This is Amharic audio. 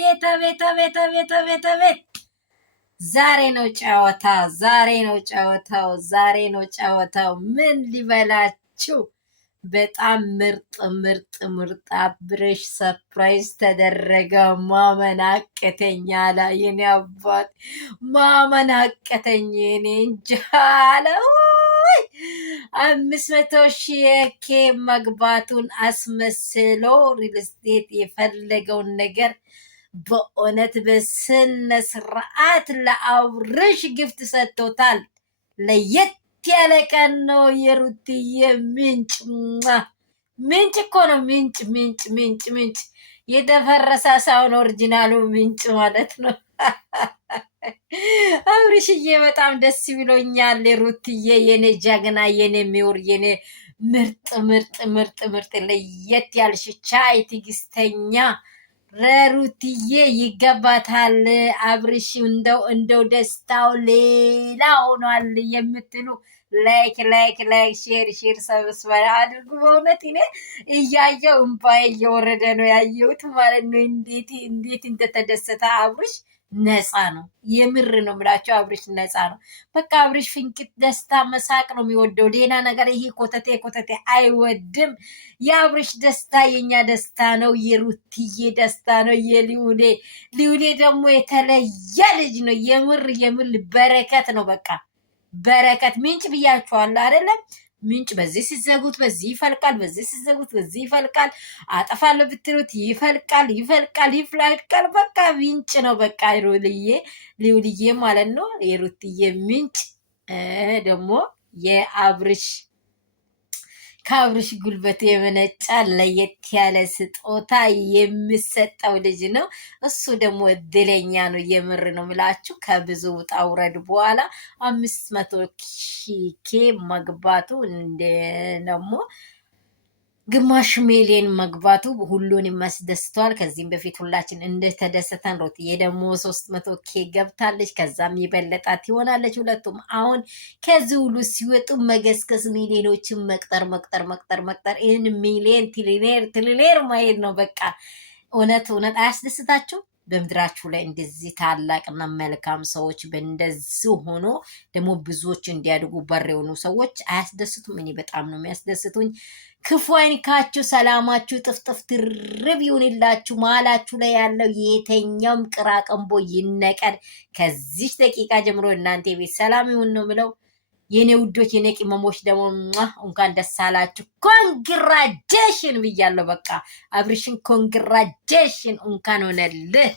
አቤት አቤት አቤት አቤት አቤት አቤት! ዛሬ ነው ጨዋታው፣ ዛሬ ነው ጨዋታው፣ ዛሬ ነው ጨዋታው። ምን ሊበላችሁ? በጣም ምርጥ ምርጥ ምርጥ አብርሽ ሰርፕራይዝ ተደረገ። ማመን አቀተኝ አለ የኔ አባት፣ ማመን አቀተኝ። እኔ እንጃ አለ። 500,000 የኬ መግባቱን አስመስሎ ሪል ስቴት የፈለገውን ነገር በእውነት በስነ ስርዓት ለአብርሽ ግፍት ሰጥቶታል። ለየት ያለ ቀን ነው የሩትዬ ምንጭ ምንጭ እኮ ነው። ምንጭ ምንጭ ምንጭ ምንጭ የተፈረሰ ሳይሆን ኦሪጂናሉ ምንጭ ማለት ነው። አብርሽዬ በጣም ደስ ብሎኛል። ሩትዬ የኔ ጀግና፣ የኔ ሚውር፣ የኔ ምርጥ ምርጥ ምርጥ ምርጥ ለየት ያልሽ ቻይ ትዕግስተኛ ሩትዬ ይገባታል። አብርሽ እንደው ደስታው ሌላ ሆኗል የምትሉ ላይክ ላይክ ላይክ ሼር ሼር ሰብስክራይብ አድርጉ። በእውነት እኔ እያየው እምባዬ እየወረደ ነው ያየሁት ማለት ነው። እንዴት እንደተደሰተ አብርሽ ነፃ ነው። የምር ነው የምላቸው። አብርሽ ነፃ ነው። በቃ አብርሽ ፍንቅት ደስታ መሳቅ ነው የሚወደው። ሌላ ነገር ይሄ ኮተቴ አይወድም። የአብርሽ ደስታ የኛ ደስታ ነው። የሩትዬ ደስታ ነው። ሊውሌ ደግሞ የተለየ ልጅ ነው። የምር በረከት ነው። በቃ በረከት ምንጭ ብያችኋለሁ አይደለም? ምንጭ በዚህ ሲዘጉት በዚህ ይፈልቃል፣ በዚህ ሲዘጉት በዚህ ይፈልቃል። አጠፋለሁ ብትሉት ይፈልቃል። በቃ ምንጭ ነው። በቃ ሊውልዬ ማለት ነው። የሩትዬ ምንጭ ደግሞ ከአብርሽ ጉልበት የመነጫ ለየት ያለ ስጦታ የሚሰጠው ልጅ ነው። እሱ ደግሞ እድለኛ ነው። የምር ነው ምላችሁ። ከብዙ ውጣ ውረድ በኋላ 500,000 መግባቱ ደግሞ ግማሽ ሚሊዮን መግባቱ ሁሉንም ያስደስተዋል። ከዚህም በፊት ሁላችን እንደተደሰተን ሩትዬ ደግሞ 300,000 ገብታለች። ከዛም የበለጣት ይሆናለች። ሁለቱም አሁን ከዚህ ሁሉ ሲወጡ መገስከስ፣ ሚሊዮኖችን መቅጠር ይህን ሚሊዮን ትሪሊየር ማየት ነው። በቃ እውነት አያስደስታችሁ? በምድራችሁ ላይ እንደዚህ ታላቅና መልካም ሰዎች በእንደዚህ ሆኖ ደግሞ ብዙዎች እንዲያድጉ በር የሆኑ ሰዎች አያስደስቱም? እኔ በጣም ነው የሚያስደስቱኝ። ክፉ አይንካችሁ፣ ሰላማችሁ ጥፍጥፍ ትርብ ይሁንላችሁ። መሀላችሁ ላይ ያለው የተኛውም ቅራቅንቦ ይነቀል። ከዚህ ደቂቃ ጀምሮ እናንተ ቤት ሰላም ይሁን ነው ምለው። የኔ ውዶች፣ የኔ ቅመሞች ደግሞ እንኳን ደስ አላችሁ። ኮንግራጀሽን ብያለሁ። በቃ አብርሽን ኮንግራጀሽን እንኳን ሆነልህ።